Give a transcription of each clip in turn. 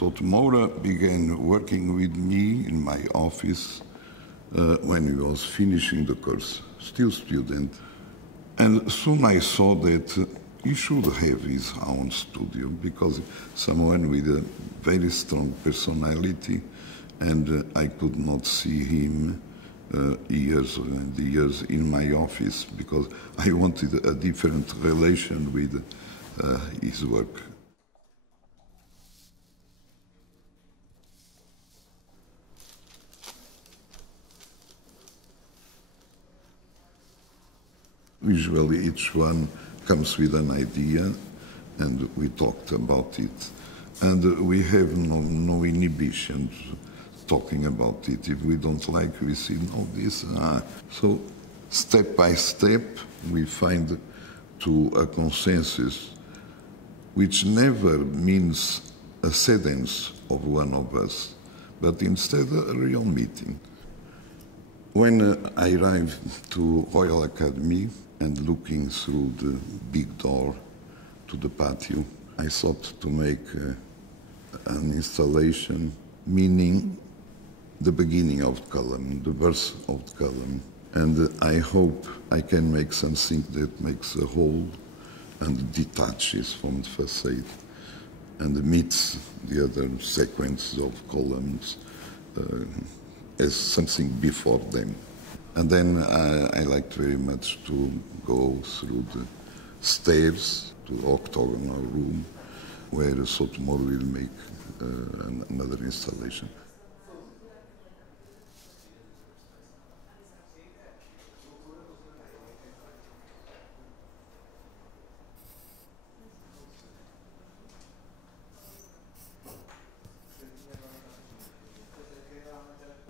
Souto Moura began working with me in my office when he was finishing the course, still student. And soon I saw that he should have his own studio because someone with a very strong personality, and I could not see him years and years in my office because I wanted a different relation with his work. Usually each one comes with an idea and we talked about it. And we have no inhibitions talking about it. If we don't like, we see, no, this, So step by step, we find to a consensus, which never means a sentence of one of us, but instead a real meeting. When I arrived to Royal Academy and looking through the big door to the patio, I thought to make an installation, meaning the beginning of the column, the birth of the column. And I hope I can make something that makes a whole and detaches from the facade and meets the other sequence of columns as something before them. And then I liked very much to go through the stairs to the octagonal room where Souto Moura will make another installation.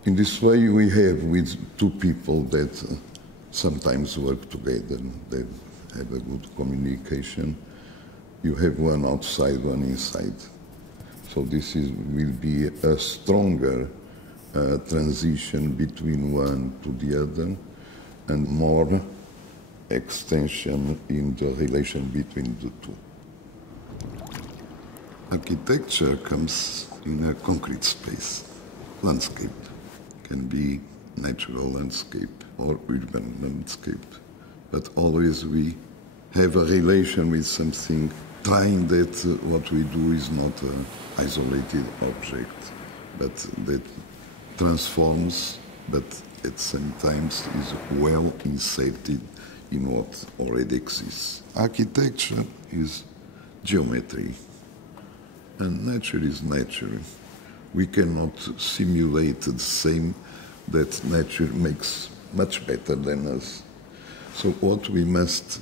In this way, we have with two people that sometimes work together, they have a good communication. You have one outside, one inside. So this will be a stronger transition between one to the other and more extension in the relation between the two. Architecture comes in a concrete space, landscape. Can be natural landscape or urban landscape. But always we have a relation with something, trying that what we do is not an isolated object, but that transforms, but at the same time is well inserted in what already exists. Architecture is geometry, and nature is nature. We cannot simulate the same that nature makes much better than us. So what we must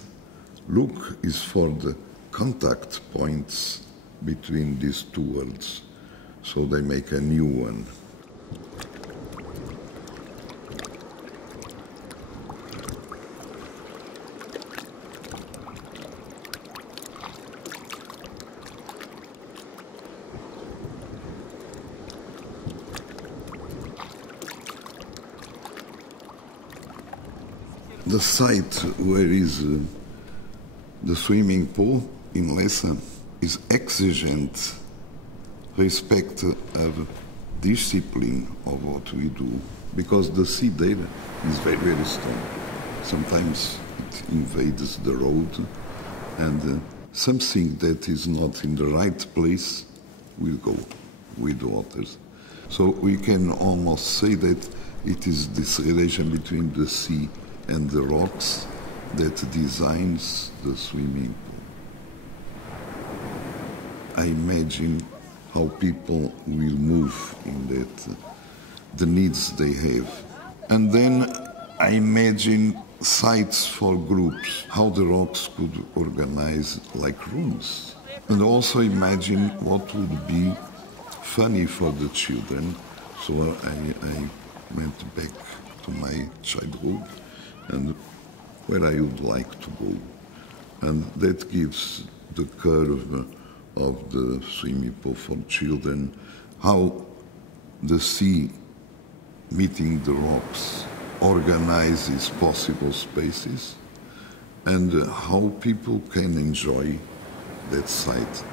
look is for the contact points between these two worlds, so they make a new one. The site where is the swimming pool in Lessa is exigent respect of discipline of what we do, because the sea there is very, very strong. Sometimes it invades the road, and something that is not in the right place will go with the waters. So we can almost say that it is this relation between the sea and the rocks that designs the swimming pool. I imagine how people will move in that, the needs they have. And then I imagine sites for groups, how the rocks could organize like rooms. And also imagine what would be funny for the children. So I went back to my childhood and where I would like to go. And that gives the curve of the swimming pool for children, how the sea meeting the rocks organizes possible spaces, and how people can enjoy that site.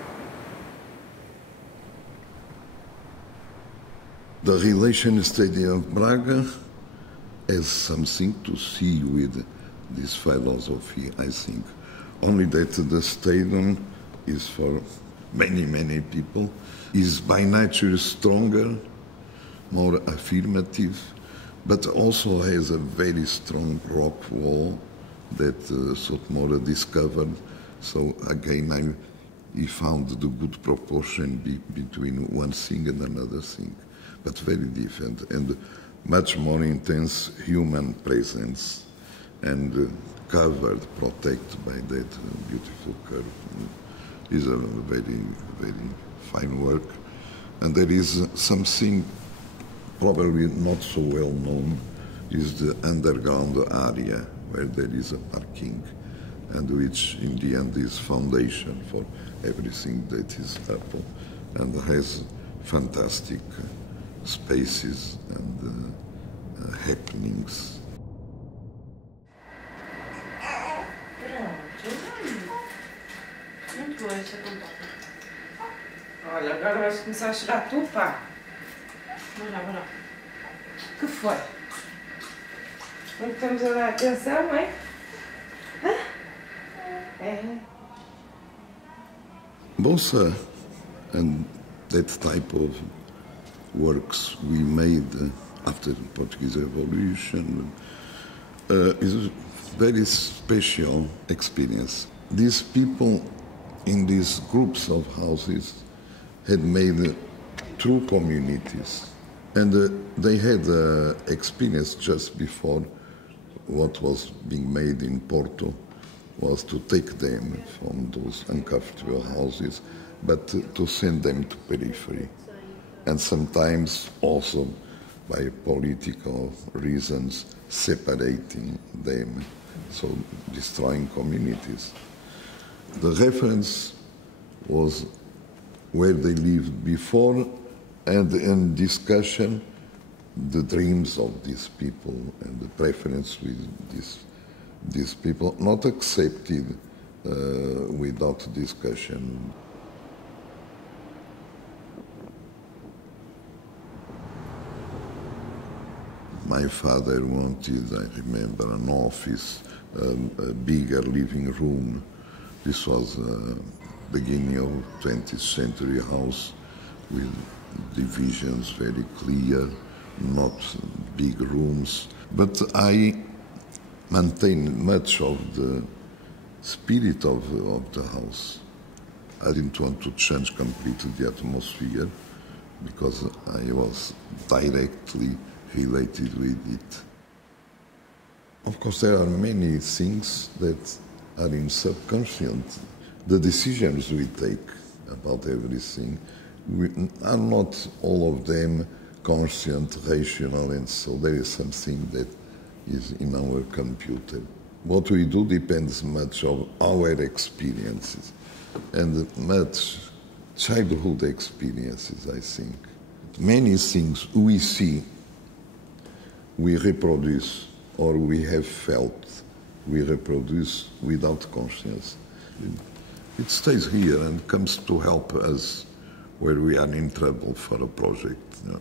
The relation study of Braga has something to see with this philosophy, I think. Only that the stadium is for many, many people, is by nature stronger, more affirmative, but also has a very strong rock wall that Souto discovered. So again, he found the good proportion between one thing and another thing, but very different and much more intense human presence and covered, protected by that beautiful curve. Is a very, very fine work. And there is something probably not so well known, is the underground area where there is a parking, and which in the end is foundation for everything that is up, and has fantastic spaces and happenings. Olha, agora vais começar a chorar tu, pá. Bora. Que foi? Não estamos a dar atenção, é? Hã? É. Bossa and that type of works we made after the Portuguese Revolution is a very special experience. These people in these groups of houses had made true communities, and they had experience just before what was being made in Porto was to take them from those uncomfortable houses, but to send them to periphery, and sometimes also by political reasons separating them, so destroying communities. The reference was where they lived before, and in discussion, the dreams of these people and the preference with these people, not accepted without discussion. My father wanted, I remember, an office, a bigger living room. This was beginning of 20th century house with divisions very clear, not big rooms. But I maintained much of the spirit of the house. I didn't want to change completely the atmosphere because I was directly related with it. Of course, there are many things that are in subconscious. The decisions we take about everything are not all of them conscient, rational, and so there is something that is in our computer. What we do depends much on our experiences and much childhood experiences, I think. Many things we see, we reproduce, or we have felt, we reproduce without conscience. It stays here and comes to help us where we are in trouble for a project. You know.